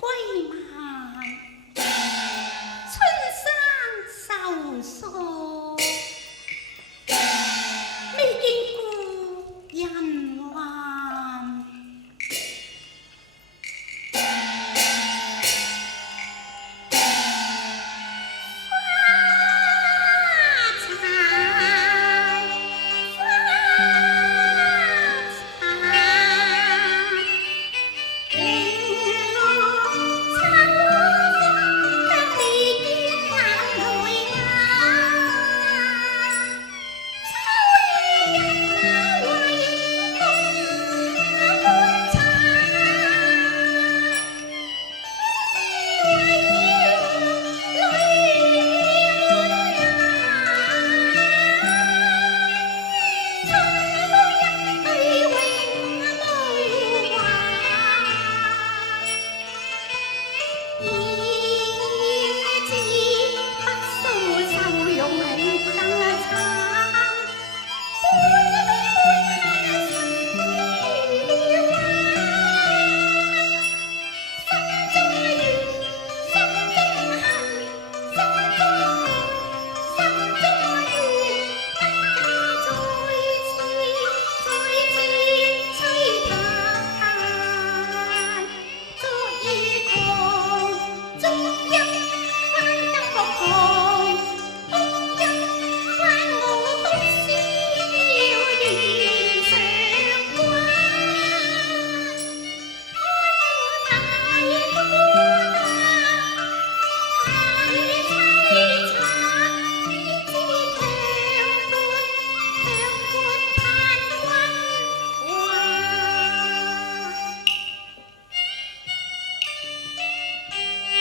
歸晚，春山愁疏，未見故人還。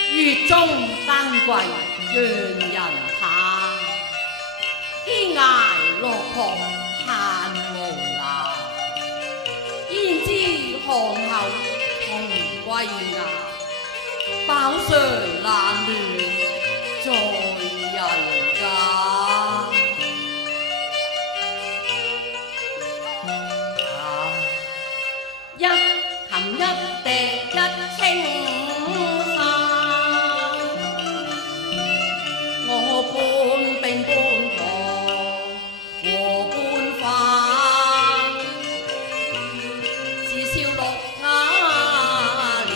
月中丹桂讓人怕，天涯落魄盼無涯。焉知寒口同歸牙，飽嘗冷暖在人間。一琴一笛一清。半冰半糖和半飯，自笑六雅年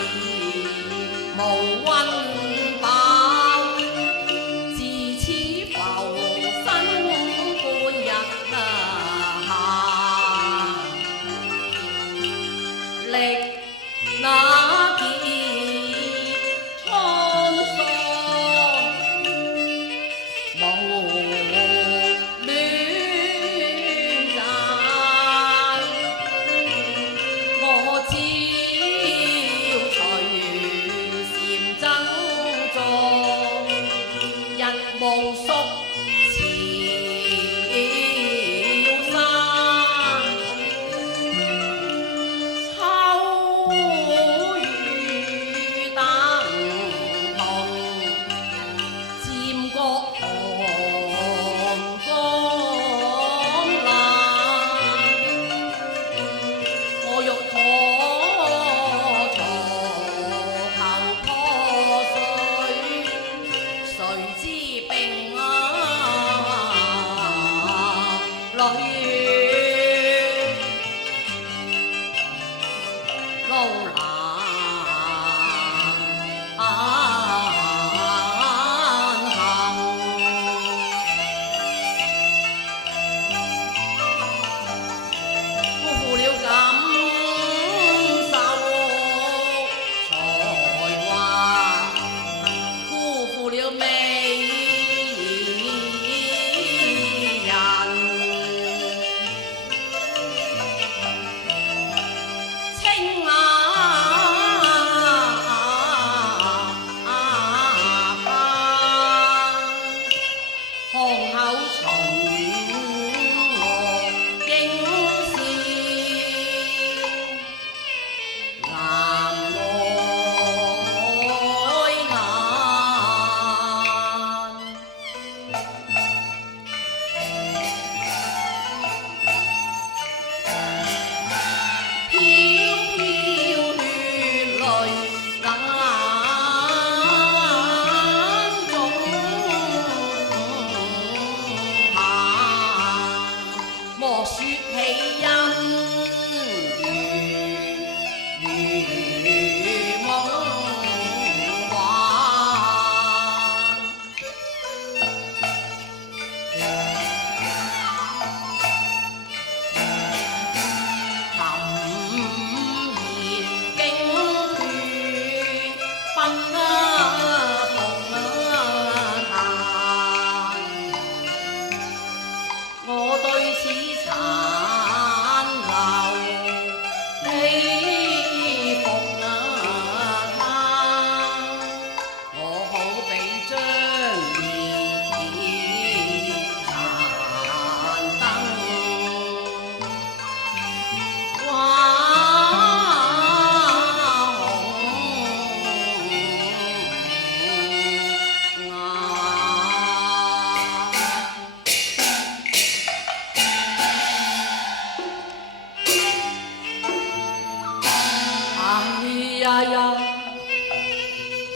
無溫飽，自此浮生半日閒，歷那劫。無宿潮山，秋雨等同，漸覺寒江冷。我欲可床頭破碎，誰知冰路難行，辜負了感受才華，辜負了美人。青眼呀呀，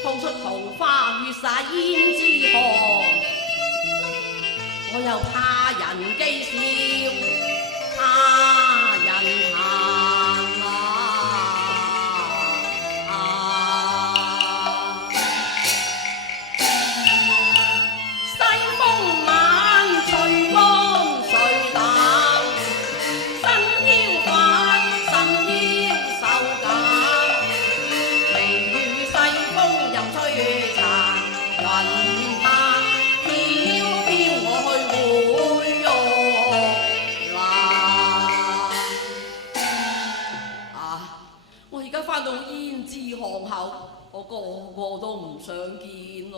吐出桃花血灑胭脂河，我又怕人譏笑，怕人彈西風晚，隨光隨淡，身飄發，神飄瘦減，微雨西風任吹殘，雲拍飄飄我去會玉蘭。我而家返到胭脂巷口，我個個都唔想見咯，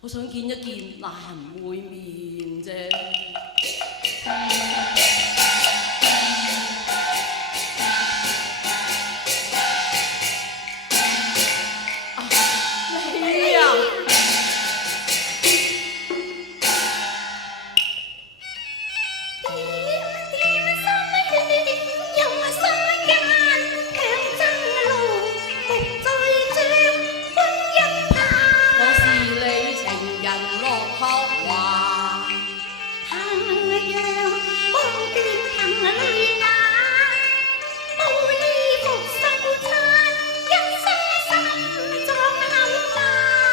我想見一見難會面啫。你啊！我是你情人落託華，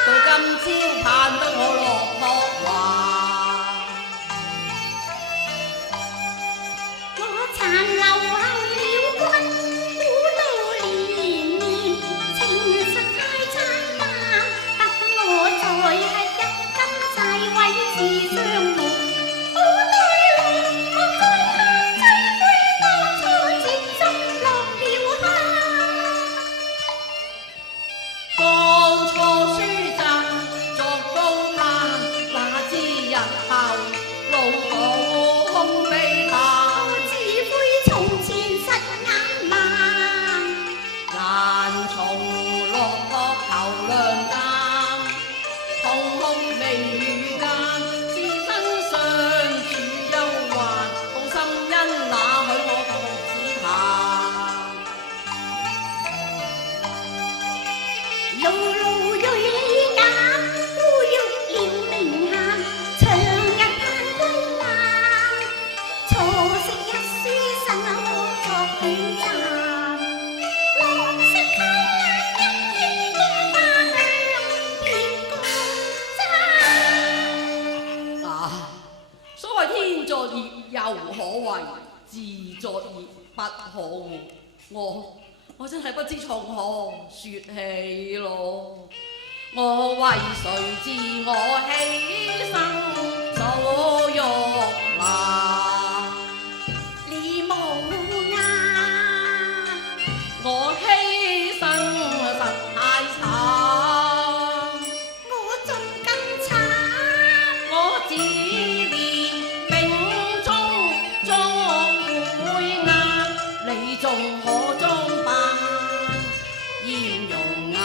到今朝盼得我落託華。殘留後了君，古道連綿，情實太燦爛，得我在一根際位置相伴。好對路，莫再嘆凄灰，當初節中落了蝦。當初書讚作高攀，哪知日後路途空悲嘆。從前實眼盲，難從落魄頭亮淡，空空未遇間，置身相處憂患，好心因哪許我獨自彈。路路銳利眼，烏玉了名銜，長日盼歸雁，錯識一書生可作短暫，浪色太冷，因天空花香別共讚。所謂天作孽又可為，自作孽不可活。我真係不知從何説起咯。我為誰自我犧牲數玉蘭？你無牙，我犧牲實太慘，我仲更慘。我只憐命中作配額，你仲可裝扮豔容啊？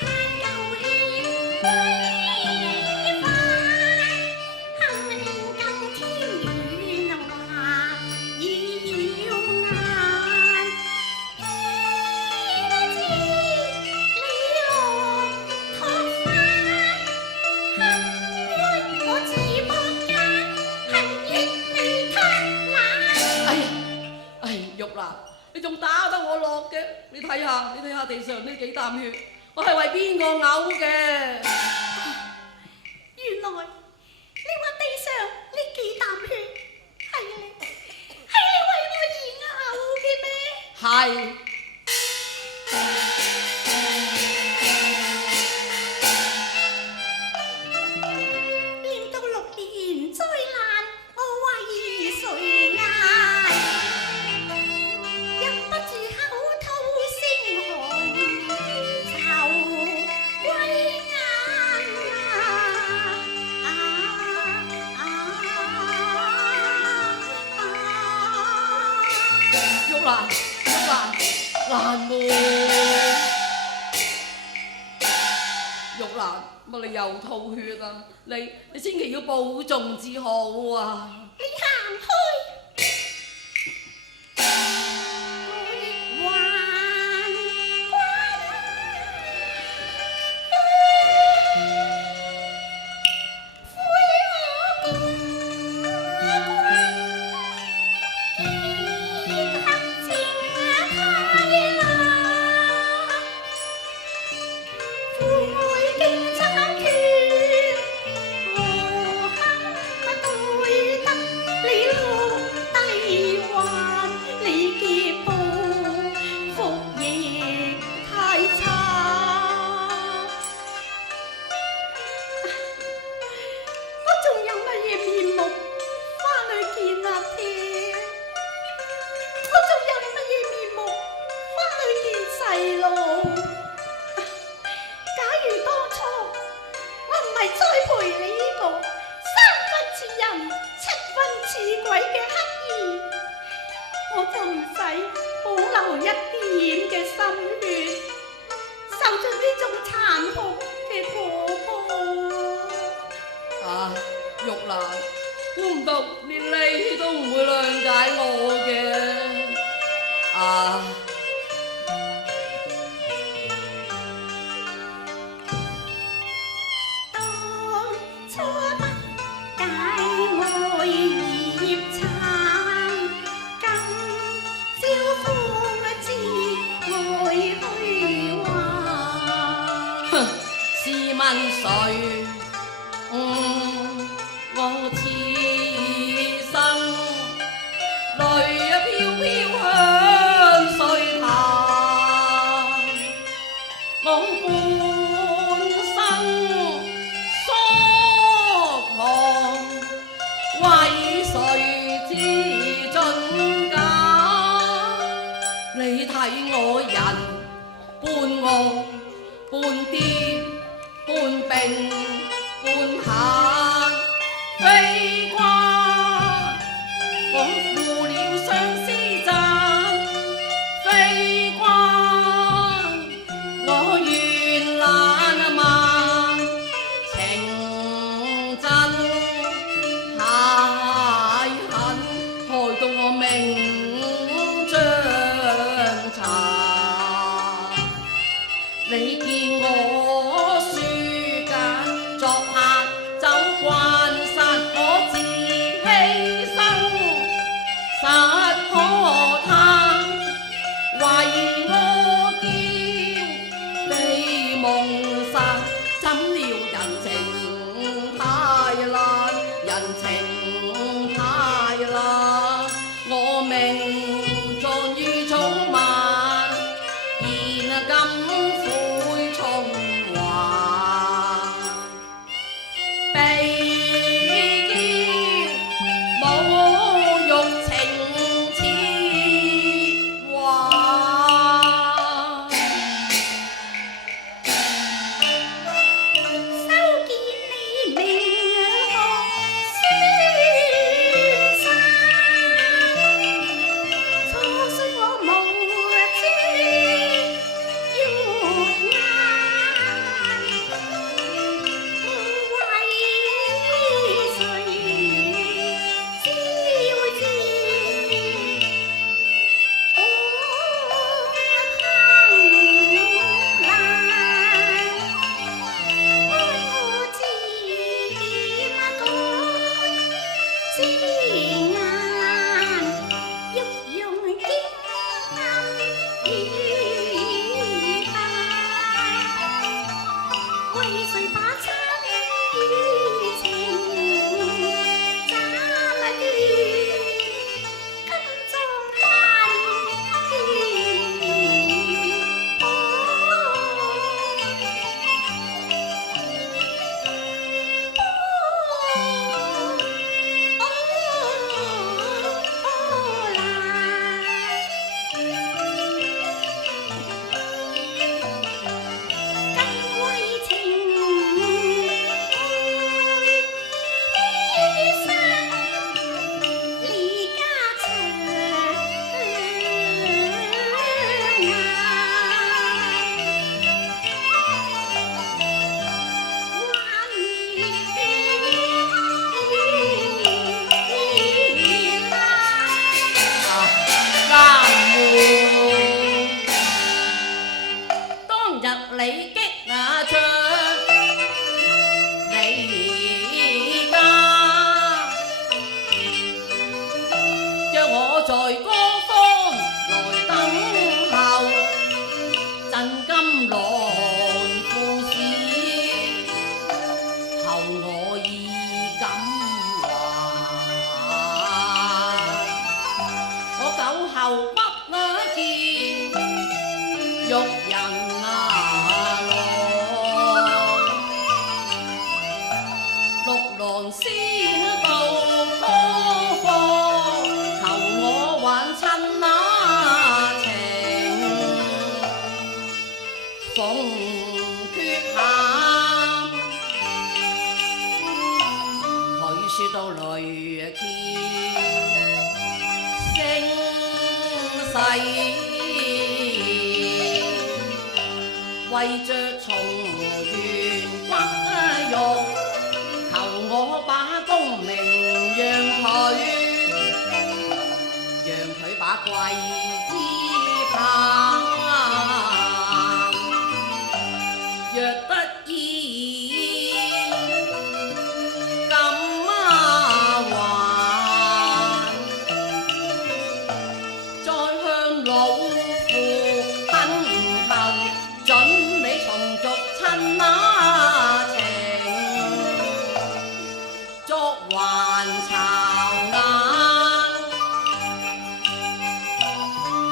盼舊獻歸返，幸免更添圓滑已耀眼。不知你落託花，幸虧我自薄間，恨怨你貪婪。玉蘭，你仲打得我落嘅？你睇下地上呢幾啖血，我係為邊個嘔嘅？原來你話地上呢幾啖血係你為我而嘔嘅咩？係。連到6年災難，我為誰捱？忍不住口吐鮮紅，愁歸眼玉蘭，蘭妹，玉蘭，乜你又吐血啊？你千祈要保重至好啊！你行開，我亦還細路。假如當初我唔係栽培你呢個三分似人七分似鬼嘅乞兒，我就唔使保留一點嘅心血，受盡呢種殘酷嘅果報。啊，玉蘭，估唔到連你都唔會諒解我嘅。啊！當初不解愛葉殘，今朝方知愛虛幻。哼，試問誰？我此生淚飄飄向誰彈？我半生疏狂，為誰知盡假？你睇我人半傲半癲半病半閒，飛qua我負了相思債，飛qua我願懶慢，情真太狠，害到我命將殘。你見我書簡作客走慣殺我自犧牲，實可嘆為我嬌被夢殺，怎料人情太爛，人情太爛，我命壯於草蔓，現今悔重還。被嬌侮辱情似幻，收見你明學書生，初雖我無知玉顏，為誰招致我怦難？愛我自點改字眼，欲用經暗語帶，為誰把親與情斬斷？今終恨當日你擊那槍，你家讓我在歌坊來等候，震金郎故事後我已感還，我久後不見玉人六郎先到歌坊，求我還趁那情，逢缺陷，佢說到雷劍聲勢，為着重圓骨肉，求我把功名讓佢把桂枝棒。若得意咁還，再向老父懇求，准你重續親那情，作還巢眼，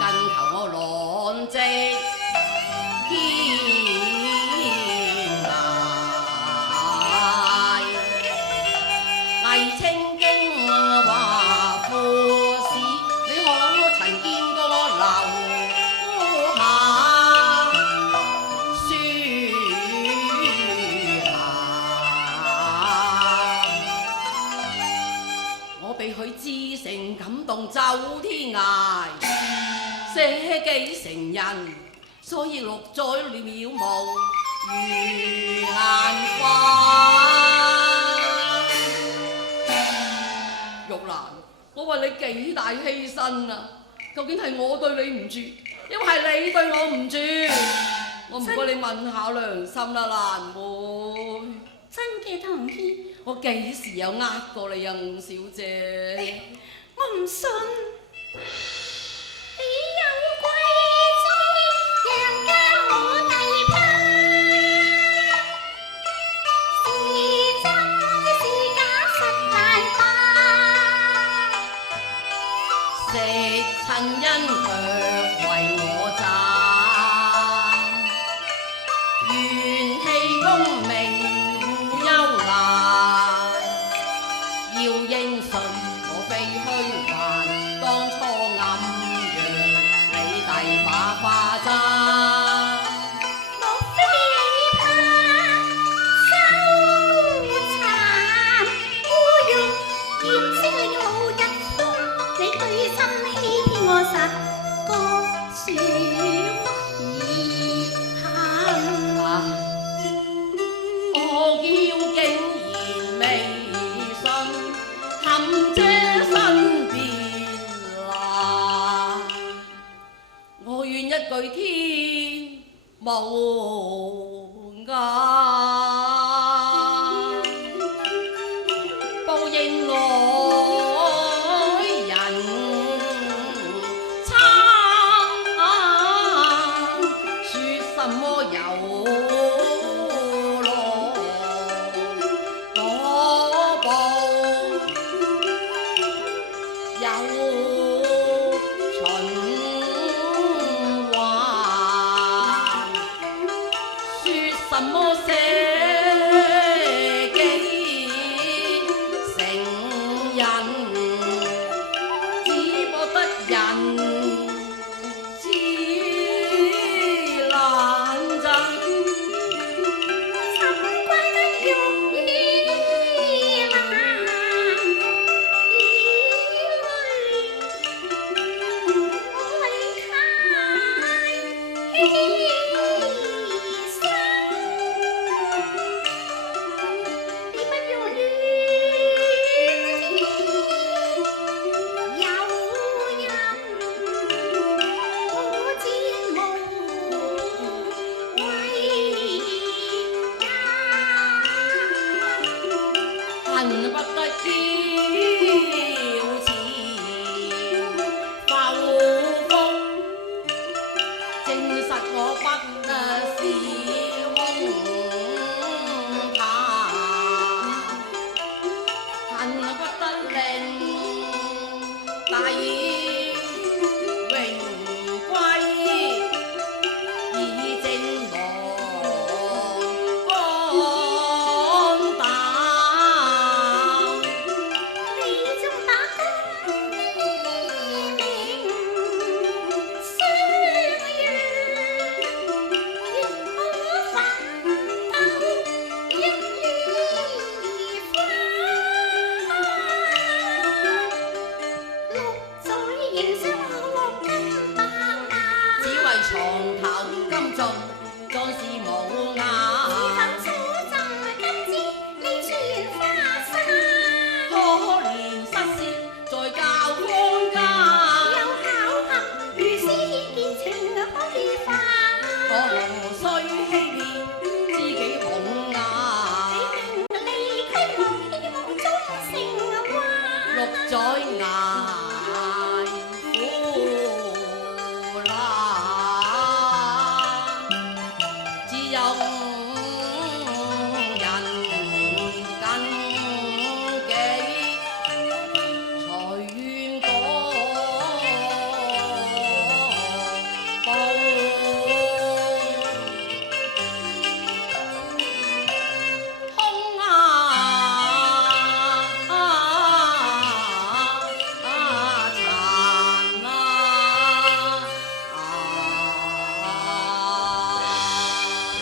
更求我浪跡清經華富士，你可曾見過樓下書函？我被佢知誠感動走天涯，捨己成人，所以錄在了渺無如顏花。玉蘭，我為你幾大犧牲啊！究竟係我對你唔住，因為係你對我唔住？我唔該你問下良心啦，蘭妹。真嘅同意。我幾時有呃過你啊，吳小姐？我唔信。你有貴妻，楊家我弟派，是真是假實難辦。食親恩卻為我賺，元氣功名互憂難，要應信我非虛幻，當初暗讓你第把花簪，莫非你怕羞殘，污辱掩飾你好日風，你對心欺騙我實個小兒行。我叫竟然未信，陷這身邊啦，我願一句天無間，報應來人差，說什麼有羅果報，有循環，說什麼捨己成人，只博得人知難陣。怎怪得玉兒難以淚開犧牲，你不用怨天有人，我戰無為也。恨不得腰纏浮福，證實我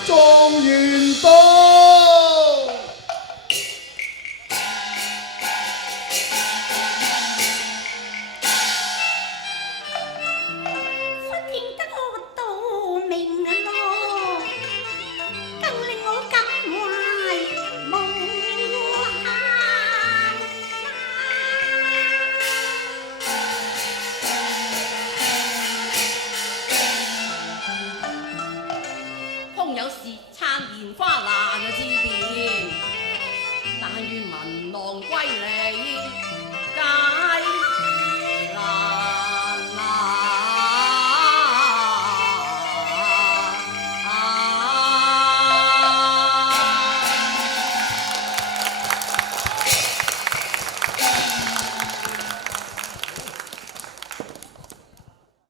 狀元到。忽聽得我道明咯，更令我感懷無限。空有時撐蓮花難之變，但願文郎歸嚟。